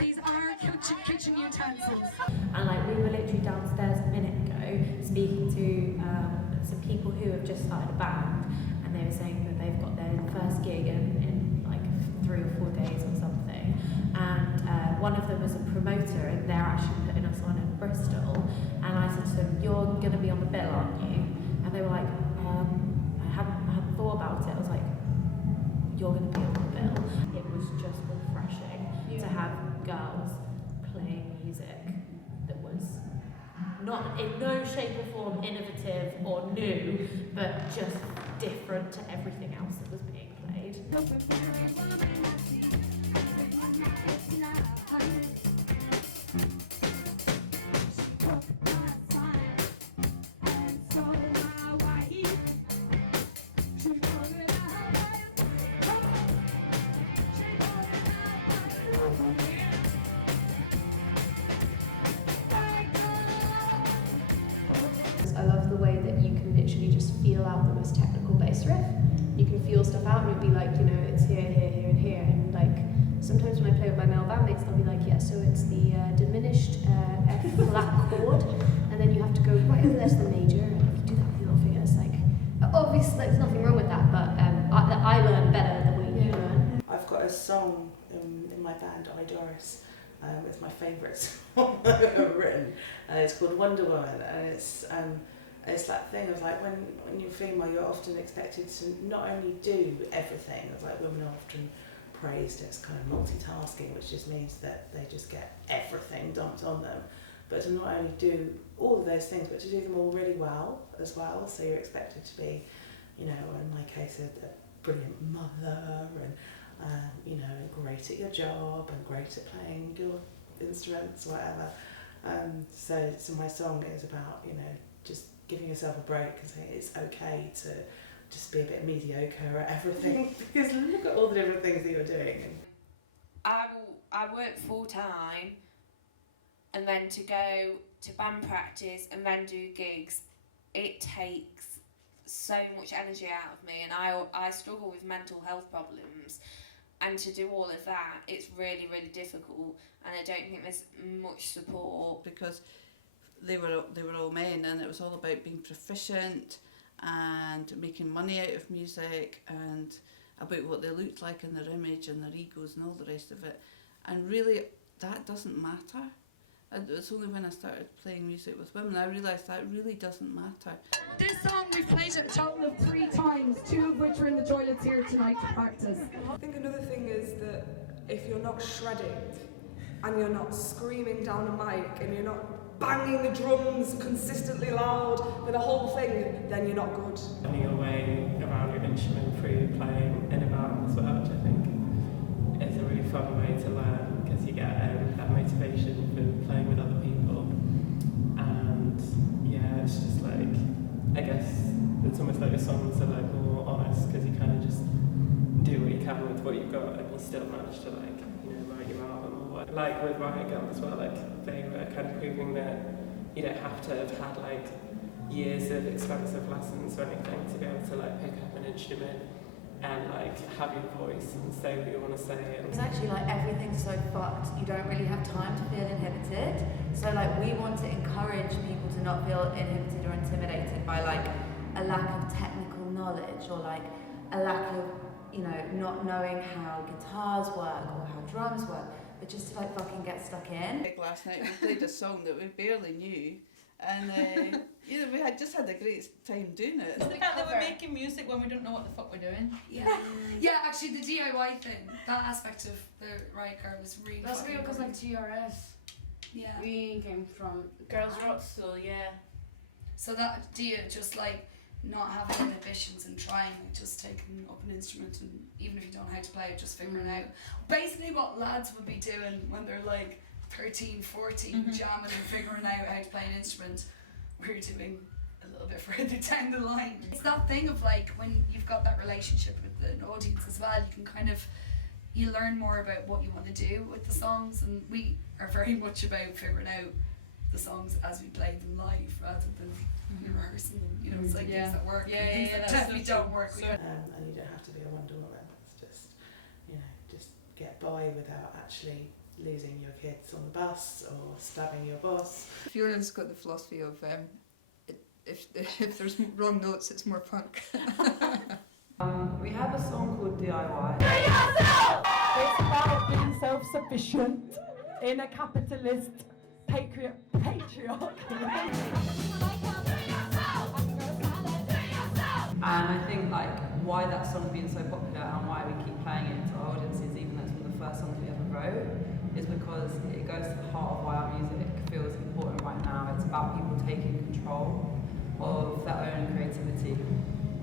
These are kitchen utensils. And like we were literally downstairs a minute ago speaking to some people who have just started a band, and and they were saying that they've got their first gig in like 3 or 4 days or something, and one of them was a promoter, and they're actually putting us on in Bristol, and I said to them, "You're going to be on the bill, aren't you?" And they were like, I hadn't thought about it. I was like, "You're going to be on the bill." It was just refreshing to have girls playing music that was not in no shape or form innovative or new, but just different to everything else that was being played. I love the way that you can literally just feel out the most technical bass riff. You can feel stuff out and it'll be like, you know, it's here, here, here, and here. And like, sometimes when I play with my male bandmates, they'll be like, yeah, so it's the diminished F flat chord, and then you have to go right over there to the major, and if you do that with your little finger, it's like, obviously there's nothing wrong with that, but I learn better the way you learn. I've got a song in my band, I Doris. It's my favourite song I've ever written. It's called Wonder Woman, and it's that thing of like when you're female, you're often expected to not only do everything. It's like women are often praised as kind of multitasking, which just means that they just get everything dumped on them. But to not only do all of those things, but to do them all really well as well. So you're expected to be, you know, in my case, a brilliant mother, and you know, great at your job and great at playing your instruments, whatever. So my song is about, you know, just giving yourself a break and saying it's okay to just be a bit mediocre at everything because look at all the different things that you're doing. I work full time, and then to go to band practice and then do gigs, it takes so much energy out of me, and I struggle with mental health problems. And to do all of that, it's really, really difficult, and I don't think there's much support. Because they were all men, and it was all about being proficient and making money out of music and about what they looked like in their image and their egos and all the rest of it. And really, that doesn't matter. And it's only when I started playing music with women I realised that really doesn't matter. This song we've played a total of 3 times, 2 of which were in the toilets here tonight to practice. I think another thing is that if you're not shredding and you're not screaming down a mic and you're not banging the drums consistently loud for the whole thing, then you're not good. Finding your way around your instrument through playing in a band as well, which I think is a really fun way to learn, because you get that motivation for playing with other people. And yeah, it's just like, I guess it's almost like your songs are like more honest, because you kind of just do what you can with what you've got, and you still manage to like, you know, write your album or what. Like with Riot Girl as well, like they were kind of proving that you don't have to have had like years of expensive lessons or anything to be able to like pick up an instrument and like have your voice and say what you want to say. It's actually like everything's so fucked, you don't really have time to feel inhibited. So like we want to encourage people to not feel inhibited or intimidated by like a lack of technical knowledge, or like a lack of, you know, not knowing how guitars work or how drums work, but just to like fucking get stuck in. Last night we played a song that we barely knew, and you know, we had just had a great time doing it. It's the fact that we're making music when we don't know what the fuck we're doing. Yeah, yeah. Actually, the DIY thing, that aspect of the Riot Girl was really. That's fucking real, because like brilliant. TRS, Yeah. we came from Girls Rock School, yeah. So that idea, just like not having inhibitions and trying, like just taking up an instrument, and even if you don't know how to play it, just figuring out. Basically what lads would be doing when they're like 13, 14, jamming and figuring out how to play an instrument, we're doing a little bit further down the line. It's that thing of like, when you've got that relationship with an audience as well, you can kind of, you learn more about what you want to do with the songs, and we are very much about figuring out the songs as we play them live rather than rehearsing them. You know, it's like things that work and things that definitely don't work. And you don't have to be a Wonder Woman. It's just, you know, just get by without actually losing your kids on the bus or stabbing your boss. Fiona's got the philosophy of if there's wrong notes, it's more punk. have a song called DIY. It's about being self-sufficient in a capitalist patriarchy. And I think like why that song being so popular and why we keep playing it to our audiences, even though it's one of the first songs we ever wrote, is because it goes to the heart of why our music feels important right now. It's about people taking control of their own creativity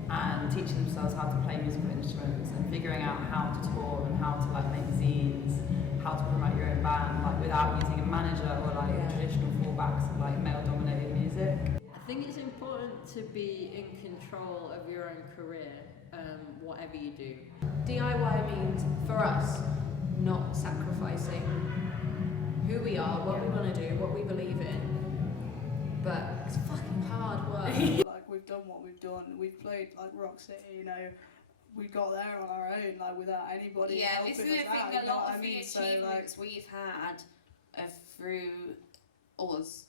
and teaching themselves how to play musical instruments and figuring out how to tour and how to like make zines, how to promote your own band, like without using a manager or like traditional fallbacks of like male-dominated music. I think it's important to be in control of your own career, whatever you do. DIY means, for us, not sacrificing who we are, what we want to do, what we believe in. But it's fucking hard work. Like, we've done what we've done. We've played like Rock City, you know. We got there on our own, like without anybody. Yeah, this is the helping us out, thing. you A know lot what of I the mean? achievements we've had are through us.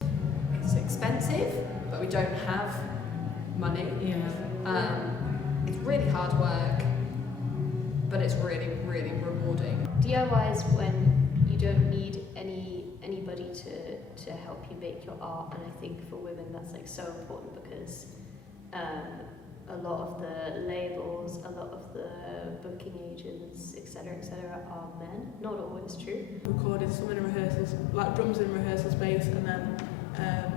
It's expensive, but we don't have money. It's really hard work, but it's really, really rewarding. DIY is when you don't need anybody to help you make your art, and I think for women that's like so important because a lot of the labels, a lot of the booking agents, etc., are men. Not always true. Recorded some in rehearsals, like drums in rehearsal space, and then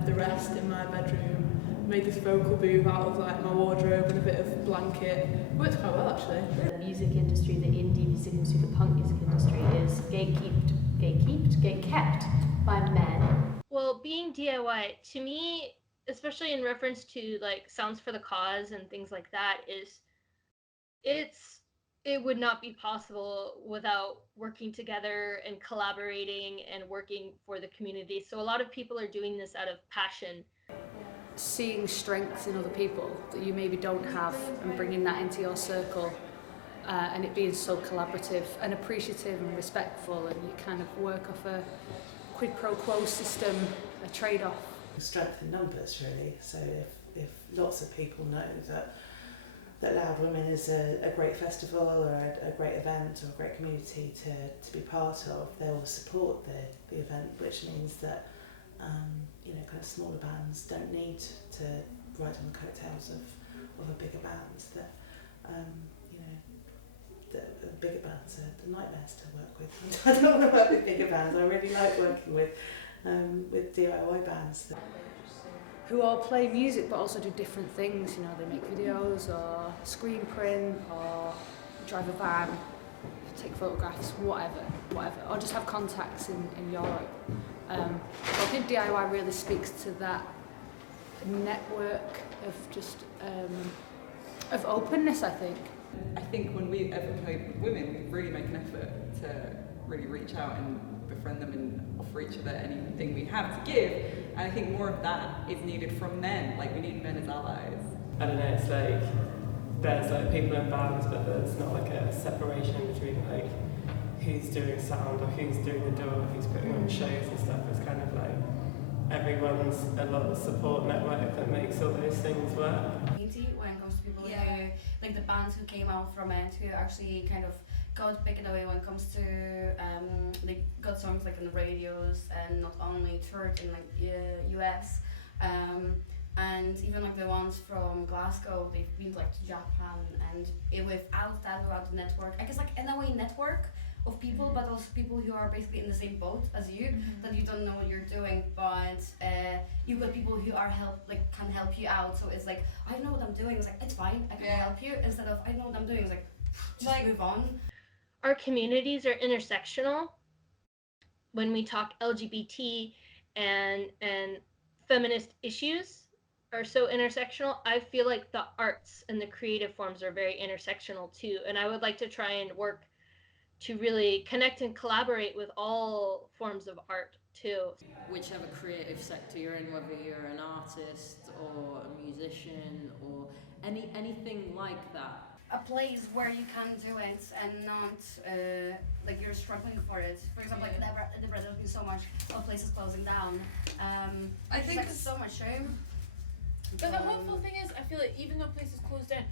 the rest in my bedroom. Made this vocal booth out of like my wardrobe and a bit of blanket. Worked quite well actually. The music industry, the indie music industry, the punk music industry is gatekept by men. Well, being DIY, to me, especially in reference to like Sounds for the Cause and things like that, it would not be possible without working together and collaborating and working for the community. So a lot of people are doing this out of passion. Seeing strengths in other people that you maybe don't have and bringing that into your circle, and it being so collaborative and appreciative and respectful, and you kind of work off a quid pro quo system, a trade-off. Strength in numbers, really. So if lots of people know that Loud Women is a great festival or a great event or a great community to be part of, they will support the event, which means that kind of smaller bands don't need to ride on the coattails of a bigger band. That the bigger bands are the nightmares to work with. I don't want to work with bigger bands. I really like working with DIY bands who all play music but also do different things. You know, they make videos or screen print or drive a van, take photographs, whatever, or just have contacts in Europe. I think DIY really speaks to that network of just of openness, I think. I think when we ever play with women, we really make an effort to really reach out and befriend them and offer each other anything we have to give. And I think more of that is needed from men. Like, we need men as allies. I don't know, it's like there's like people in bands, but there's not like a separation between like who's doing sound or who's doing the door, who's putting on shows and stuff. It's kind of like everyone's a lot of support network that makes all those things work. When it comes to people who, like the bands who came out from it, who actually kind of got big in the way when it comes to, they got songs like on the radios and not only toured in like US, and even like the ones from Glasgow, they've been like to Japan, and without the network, I guess like in a way network of people, but also people who are basically in the same boat as you, that you don't know what you're doing, but you've got people who are can help you out. So it's like, I don't know what I'm doing. It's like, it's fine, I can help you, instead of I know what I'm doing. It's like, move on. Our communities are intersectional. When we talk LGBT and feminist issues are so intersectional, I feel like the arts and the creative forms are very intersectional too. And I would like to try and work to really connect and collaborate with all forms of art too. Whichever creative sector you're in, whether you're an artist or a musician or anything like that. A place where you can do it and not like you're struggling for it. For example, like there's been so much of places closing down. I think it's so much shame. But the hopeful thing is, I feel like even though places close down,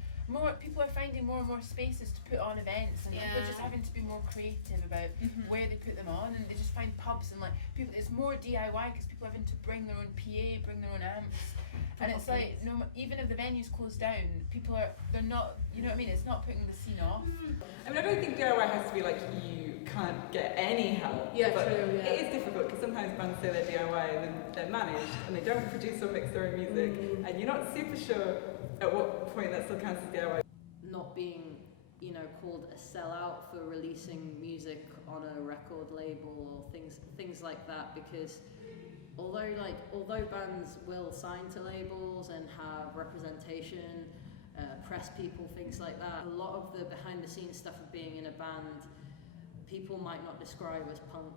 people are finding more and more spaces to put on events, and people are just having to be more creative about where they put them on, and they just find pubs and like people. It's more DIY because people are having to bring their own PA, bring their own amps, and it's like even if the venue's closed down, they're not. You know what I mean? It's not putting the scene off. I mean, I don't think DIY has to be like you can't get any help. Yeah, but true. Yeah. It is difficult because sometimes bands say they're DIY and then they're managed and they don't produce or mix their own music, and you're not super sure at what point that still counts as DIY. Not being, you know, called a sellout for releasing music on a record label or things like that, because although bands will sign to labels and have representation, press people, things like that, a lot of the behind the scenes stuff of being in a band people might not describe as punk,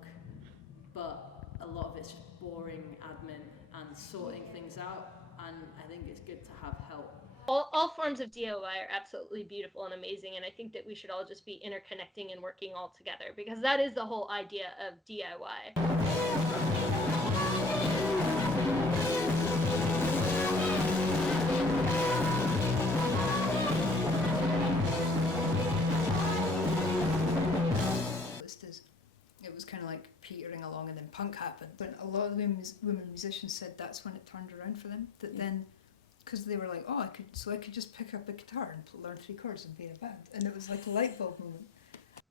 but a lot of it's just boring admin and sorting things out, and I think it's good to have help. All forms of DIY are absolutely beautiful and amazing, and I think that we should all just be interconnecting and working all together, because that is the whole idea of DIY. It was kind of like petering along, and then punk happened. But a lot of the women musicians said that's when it turned around for them. That then, because they were like, oh, I could just pick up a guitar and learn 3 chords and be in a band, and it was like a light bulb moment.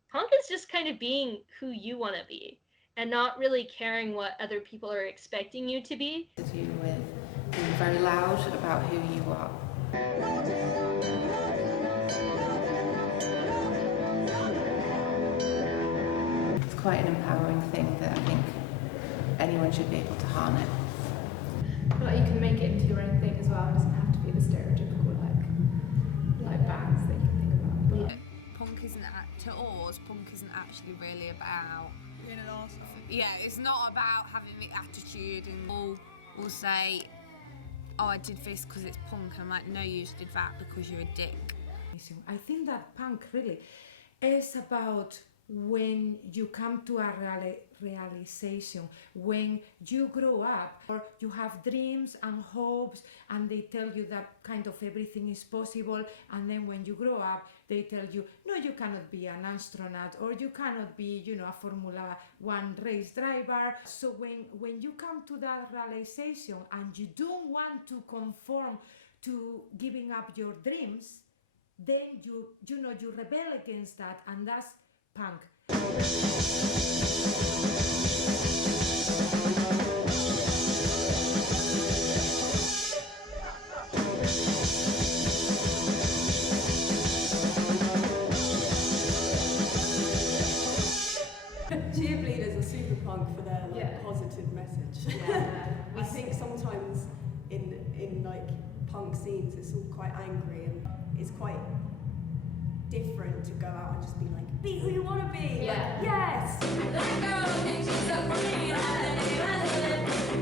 Punk is just kind of being who you want to be, and not really caring what other people are expecting you to be. To do with being very loud about who you are. Quite an empowering thing that I think anyone should be able to harness. But you can make it into your own thing as well. It doesn't have to be the stereotypical like bands that you think about. But punk isn't to us. Punk isn't actually really about being an arsehole. Yeah, it's not about having the attitude, and all will say, "Oh, I did this because it's punk." And I'm like, "No, you just did that because you're a dick." I think that punk really is about when you come to a realization, when you grow up, or you have dreams and hopes, and they tell you that kind of everything is possible, and then when you grow up, they tell you, no, you cannot be an astronaut, or you cannot be, a Formula 1 race driver. So when you come to that realization and you don't want to conform to giving up your dreams, then you rebel against that, and that's punk. Cheerleaders are super punk for their positive message. I think sometimes in like punk scenes it's all quite angry, and it's quite different to go out and just be like, be who you want to be. Yeah. Like, yes. That girl thinks she's so pretty,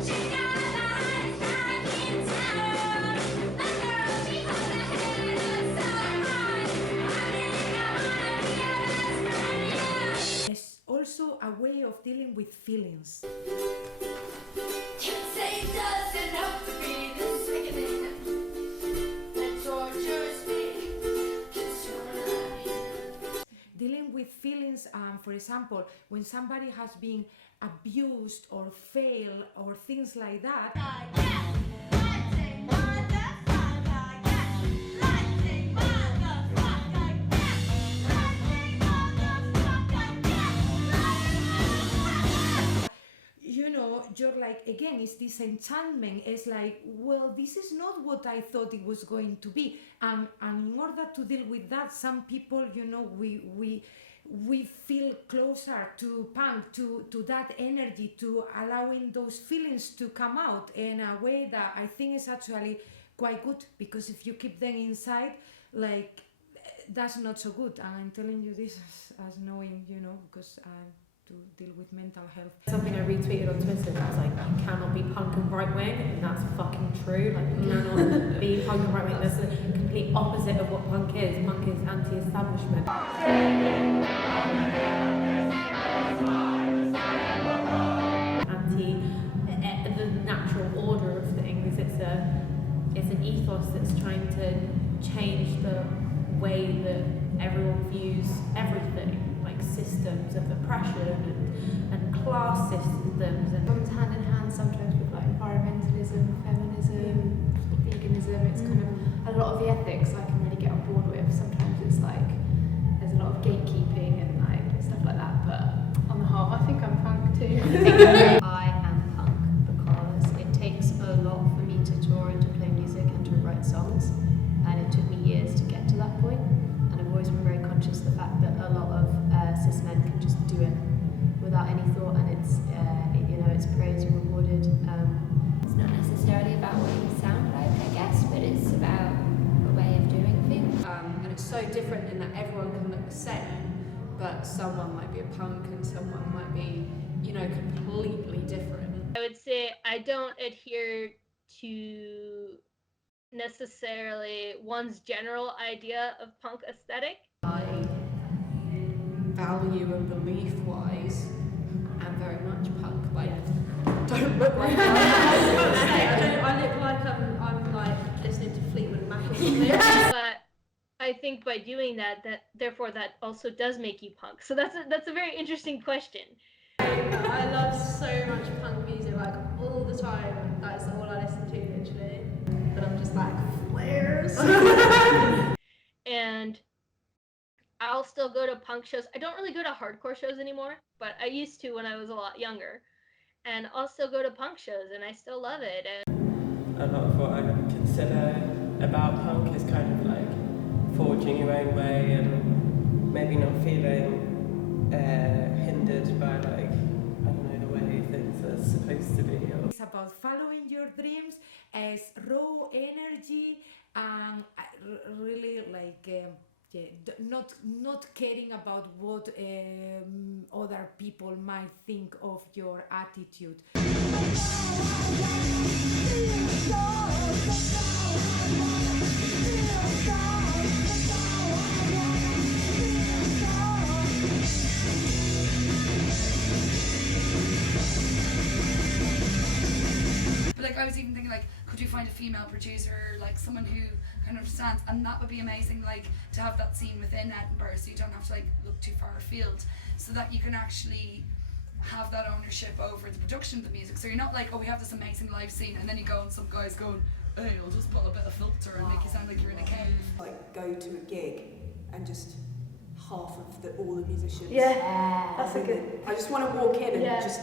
she got eyes like in town. That girl, she holds her head up so high. I think I wanna be her best friend. It's also a way of dealing with feelings. Say it doesn't have to be this sickening. That tortures me. Dealing with feelings, for example, when somebody has been abused or failed or things like that. You're like, again, it's this enchantment. It's like, well, this is not what I thought it was going to be. And in order to deal with that, some people, we feel closer to punk, to that energy, to allowing those feelings to come out in a way that I think is actually quite good, because if you keep them inside, like, that's not so good. And I'm telling you this as knowing, because I to deal with mental health. Something I retweeted on Twitter that was like, you cannot be punk and right wing, and that's fucking true. Like, you cannot be punk and right wing. That's the complete opposite of what punk is. Punk is anti-establishment. The natural order of things. It's an ethos that's trying to change the way that everyone views everything, like systems of oppression and class systems, and comes hand in hand sometimes with like environmentalism, feminism, veganism. It's kind of a lot of the ethics I can really get on board with. Sometimes it's like there's a lot of gatekeeping and like stuff like that, but on the whole I think I'm punk too. I am punk because it takes a lot for me to tour and to play music and to write songs, and it took me years to get to that point. And I've always been very conscious of the fact that a lot of cis men can just do it without any thought, and it's it's praised and rewarded. It's not necessarily about what you sound like, I guess, but it's about a way of doing things. And it's so different in that everyone can look the same, but someone might be a punk and someone might be, completely different. I would say I don't adhere to necessarily one's general idea of punk aesthetic. Value and belief-wise, I'm very much punk. Like, don't look like that. I look like I'm like listening to Fleetwood Mac or something. But I think by doing that therefore that also does make you punk. So that's a very interesting question. I love so much punk music, like all the time. That's all I listen to, literally. But I'm just like, flares. And I'll still go to punk shows. I don't really go to hardcore shows anymore, but I used to when I was a lot younger. And I'll still go to punk shows, and I still love it. And a lot of what I consider about punk is kind of like forging your own way and maybe not feeling hindered by like, I don't know, the way things are supposed to be. It's about following your dreams as raw energy and really like not caring about what other people might think of your attitude. But like I was even thinking like, could you find a female producer, like someone who kind of understands, and that would be amazing, like to have that scene within Edinburgh, so you don't have to like look too far afield, so that you can actually have that ownership over the production of the music. So you're not like, oh, we have this amazing live scene, and then you go and some guy's going, hey, I'll just put a bit of filter and make you sound like you're in a cave. Like go to a gig and just half of all the musicians. That's a good. I just want to walk in and just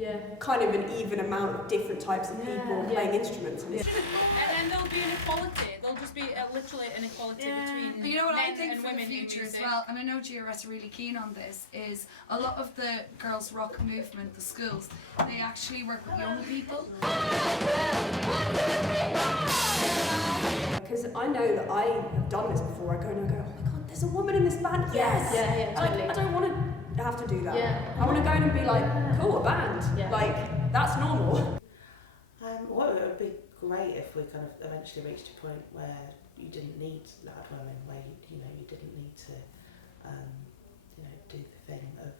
Yeah. kind of an even amount of different types of people playing instruments. And then there'll be an equality. There'll just be literally an equality between You know what men I think and for women the future in as music. well, and I know GRS are really keen on this, is a lot of the girls' rock movement, the schools, they actually work with young people. Because I know that I have done this before. I go and I go, oh my god, there's a woman in this band. Yes. Yeah, totally. I don't want to have to do that. Yeah. I want to go in and be like, cool, a band. Yeah. Like that's normal. Well, it would be great if we kind of eventually reached a point where you didn't need loud women, where you didn't need to do the thing of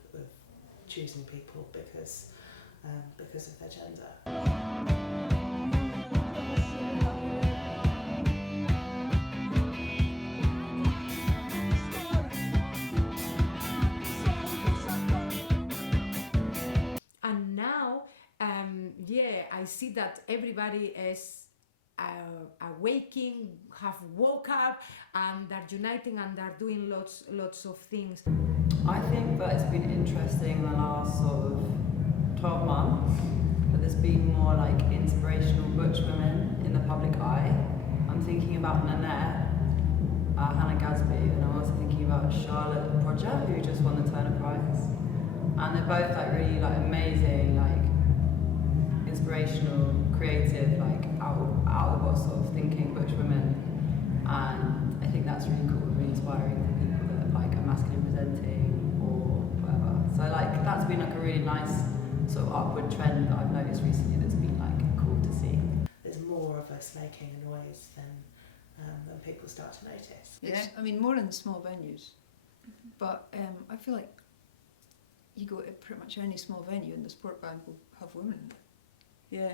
choosing people because of their gender. And now, I see that everybody is awaking, have woke up, and they're uniting and they're doing lots of things. I think that it's been interesting in the last sort of 12 months that there's been more like inspirational butch women in the public eye. I'm thinking about Nanette, Hannah Gadsby, and I'm also thinking about Charlotte Prodger, who just won the Turner Prize. And they're both like really like amazing, like inspirational, creative, like out of the box sort of thinking butch women. And I think that's really cool, really inspiring for people that like are masculine presenting or whatever. So like that's been like a really nice sort of upward trend that I've noticed recently that's been like cool to see. There's more of us making a noise than people start to notice. It's, I mean, more in small venues, but I feel like you go to pretty much any small venue and the sport band will have women in it. Yeah.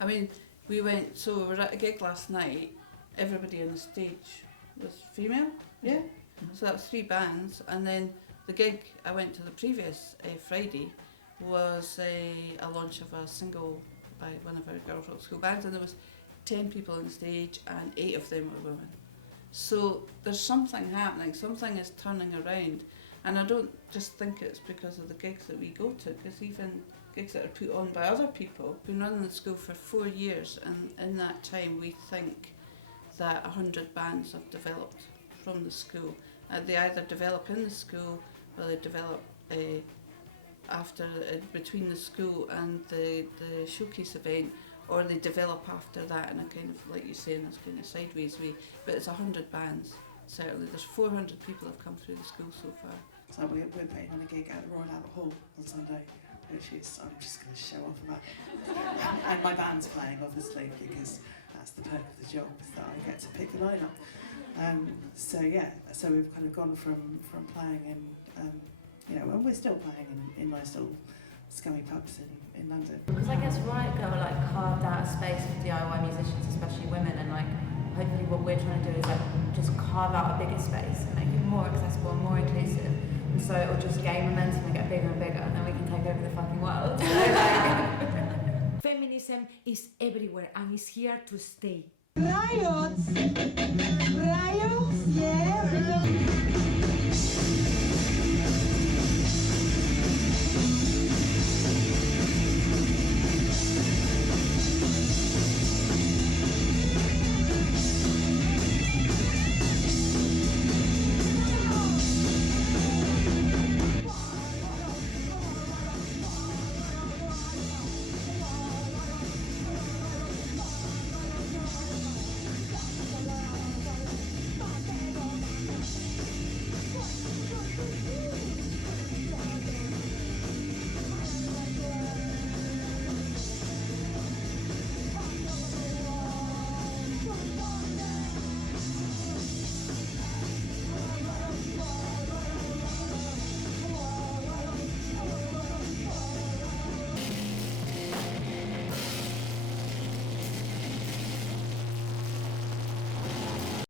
I mean, we were at a gig last night, everybody on the stage was female, yeah. So that was 3 bands, and then the gig I went to the previous Friday was a launch of a single by one of our Girls Rock School bands, and there was 10 people on stage and 8 of them were women. So there's something happening, something is turning around, and I don't just think it's because of the gigs that we go to, because even gigs that are put on by other people. We've been running the school for 4 years, and in that time we think that 100 bands have developed from the school. They either develop in the school or they develop between the school and the showcase event, or they develop after that in a kind of, like you say, in this kind of sideways way. But it's 100 bands, certainly. There's 400 people have come through the school so far. So we're putting on a gig at the Royal Albert Hall on Sunday, which is, I'm just going to show off about it. And my band's playing, obviously, because that's the perk of the job, is that I get to pick the lineup. So we've kind of gone from playing in, and we're still playing in nice little scummy pubs in London. Because I guess Riot Girl carved out a space for DIY musicians, especially women, and hopefully what we're trying to do is just carve out a bigger space and make it more accessible and more inclusive. And so it'll just gain momentum and get bigger and bigger, and then we can take over the fucking world. Feminism is everywhere and is here to stay. Riots, yeah.